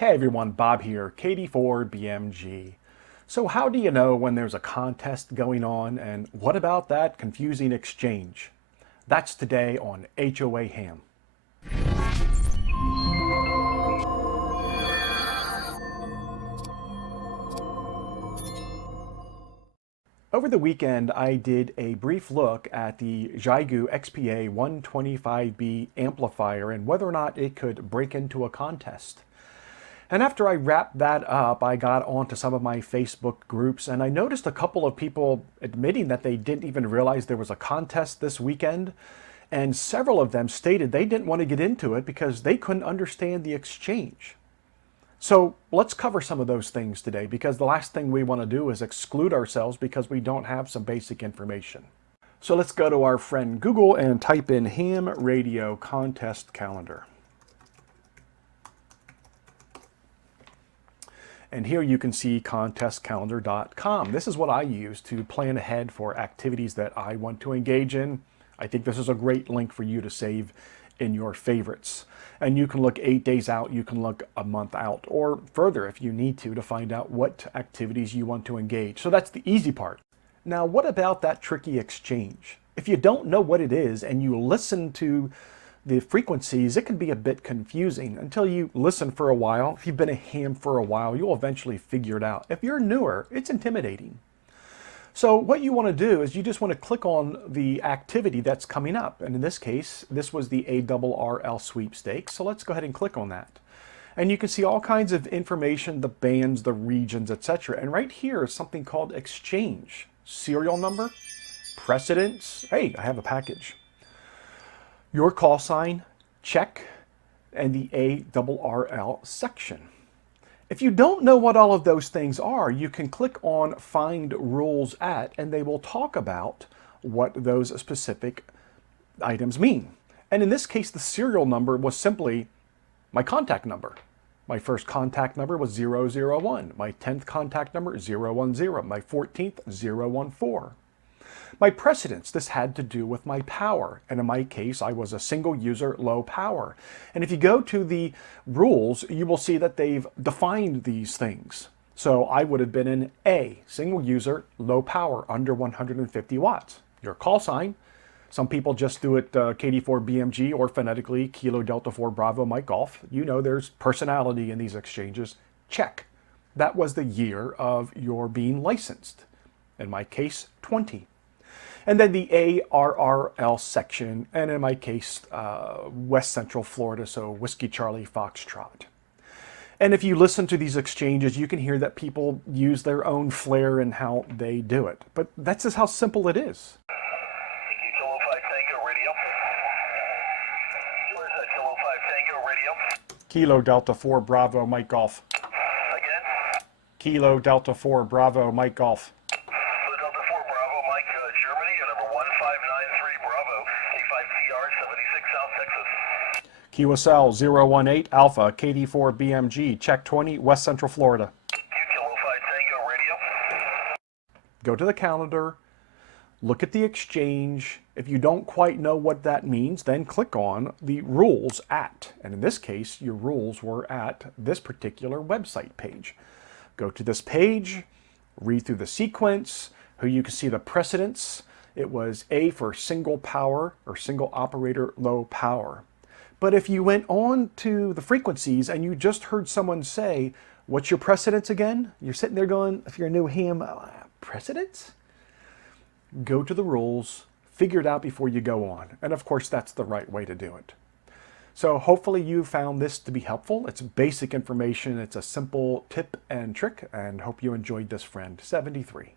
Hey everyone, Bob here, 𝐤𝐤𝐤𝐵MG. So how do you know when there's a contest going on, and what about that confusing exchange? That's today on HOA Ham. Over the weekend, I did a brief look at the 𝐥𝐤𝐤 XPA 125B amplifier and whether or not it could break into a contest. And after I wrapped that up, I got onto some of my Facebook groups and I noticed a couple of people admitting that they didn't even realize there was a contest this weekend. And several of them stated they didn't want to get into it because they couldn't understand the exchange. So let's cover some of those things today, because the last thing we want to do is exclude ourselves because we don't have some basic information. So let's go to our friend Google and type in ham radio contest calendar. And here you can see contestcalendar.com. This is what I use to plan ahead for activities that I want to engage in. I think this is a great link for you to save in your favorites. And you can look 8 days out, you can look a month out, or further if you need to find out what activities you want to engage. So that's the easy part. Now, what about that tricky exchange? If you don't know what it is and you listen to the frequencies, it can be a bit confusing until you listen for a while. If you've been a ham for a while, you'll eventually figure it out. If you're newer, it's intimidating. So what you want to do is you just want to click on the activity that's coming up. And in this case, this was the ARRL sweepstakes. So let's go ahead and click on that. And you can see all kinds of information, the bands, the regions, etc. And right here is something called exchange. Serial number, precedence. Hey, I have a package. Your call sign, check, and the ARRL section. If you don't know what all of those things are, you can click on Find Rules At, and they will talk about what those specific items mean. And in this case, the serial number was simply my contact number. My first contact number was 001. My 10th contact number, 010. My 14th, 014. My precedence, this had to do with my power. And in my case, I was a single user, low power. And if you go to the rules, you will see that they've defined these things. So I would have been an A, single user, low power, under 150 watts. Your call sign, some people just do it KD4BMG or phonetically Kilo Delta 4 Bravo Mike Golf. You know there's personality in these exchanges. Check. That was the year of your being licensed. In my case, 20. And then the ARRL section, and in my case, West Central Florida, so Whiskey Charlie Foxtrot. And if you listen to these exchanges, you can hear that people use their own flair in how they do it. But that's just how simple it is. Kilo 5 Tango radio. Where's that Kilo 5 Tango radio? Kilo Delta 4 Bravo Mike Golf. Again? Kilo Delta 4 Bravo Mike Golf. Delta 4 Bravo Mike, Germany, number 1593 Bravo, A5CR 76 South Texas. QSL 018 Alpha KD4BMG, check 20, West Central Florida. Kilo 5 Tango radio. Go to the calendar, look at the exchange. If you don't quite know what that means, then click on the rules at. And in this case, your rules were at this particular website page. Go to this page, read through the sequence, who you can see the precedence. It was A for single power or single operator low power. But if you went on to the frequencies and you just heard someone say, what's your precedence again? You're sitting there going, if you're a new ham, precedence? Go to the rules, figure it out before you go on. And of course, that's the right way to do it. So hopefully you found this to be helpful. It's basic information. It's a simple tip and trick, and hope you enjoyed this, friend 73.